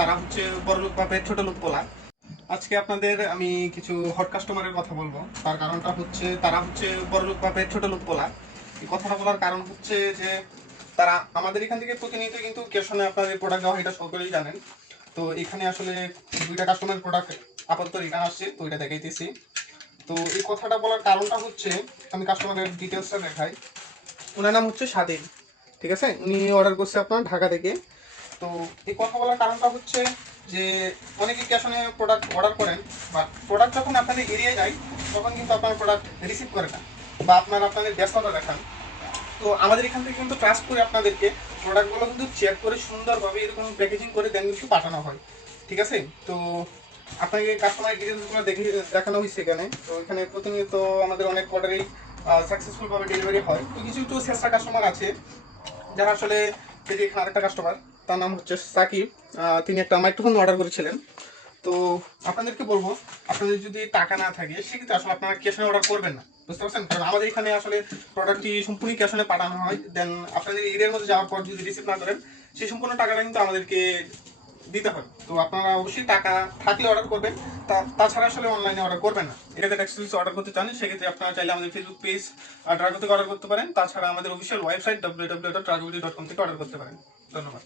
তারা হচ্ছে বড়লোক বাপের ছোট লোক পোলা। আজকে আপনাদের আমি কিছু হট কাস্টমারের কথা বলবো। তার কারণটা হচ্ছে তারা হচ্ছে বড়লোক বাপের ছোট লোক পোলা। এই কথাটা বলার কারণ হচ্ছে যে তারা আমাদের এখান থেকে প্রতিনিয়ত কিন্তু কেশনে আপনাদের প্রোডাক্ট দেওয়া, এটা সকলেই জানেন। তো এখানে আসলে দুইটা কাস্টমার প্রোডাক্ট আপাতত রিটার্ন আসছে, তো এটা দেখাইতেছি। তো এই কথাটা বলার কারণটা হচ্ছে, আমি কাস্টমারের ডিটেলসটা দেখাই। ওনার নাম হচ্ছে স্বাধীন, ঠিক আছে? উনি অর্ডার করছে আপনার ঢাকা থেকে। তো এই কথা বলার কারণটা হচ্ছে যে অনেকে ক্যাশ অনে প্রোডাক্ট অর্ডার করেন, বাট প্রোডাক্ট যখন আপনাদের এরিয়ায় যায় তখন কিন্তু আপনার প্রোডাক্ট রিসিভ করে না, বা আপনাদের ব্যস্ততা দেখান। তো আমাদের এখান থেকে কিন্তু ট্রাস্ট করে আপনাদেরকে প্রোডাক্টগুলো কিন্তু চেক করে সুন্দরভাবে এরকম প্যাকেজিং করে দেন কিন্তু পাঠানো হয়, ঠিক আছে? তো আপনাকে কাস্টমার ডিটেলসগুলো দেখানো হয়েছে এখানে। তো এখানে প্রতিনিয়ত আমাদের অনেক অর্ডারেই সাকসেসফুলভাবে ডেলিভারি হয়। তো কিছু কিছু চেষ্টা কাস্টমার আছে যারা আসলে, এই যে এখানে আরেকটা কাস্টমার, তার নাম হচ্ছে সাকিব। তিনি একটা মাইক্রোফোন অর্ডার করেছিলেন। তো আপনাদেরকে বলবো, আপনাদের যদি টাকা না থাকে সেক্ষেত্রে আসলে আপনারা ক্যাশ অনে অর্ডার করবেন না, বুঝতে পারছেন? কারণ আমাদের এখানে আসলে প্রোডাক্টটি সম্পূর্ণ ক্যাশ অনে পাঠানো হয়। দেন আপনাদের এরিয়ার মধ্যে যাওয়ার পর যদি রিসিভ না করেন, সেই সম্পূর্ণ টাকাটা কিন্তু আমাদেরকে দিতে হয়। তো আপনারা অবশ্যই টাকা থাকলে অর্ডার করবেন, তাছাড়া আসলে অনলাইনে অর্ডার করবেন না। এটাতে অ্যাক্সেসরিজ অর্ডার করতে চান সেক্ষেত্রে আপনারা চাইলে আমাদের ফেসবুক পেজ ড্রাগো থেকে অর্ডার করতে পারেন। তাছাড়া আমাদের অফিসিয়াল ওয়েবসাইট www.dragobeauty.com থেকে অর্ডার করতে পারেন। ধন্যবাদ।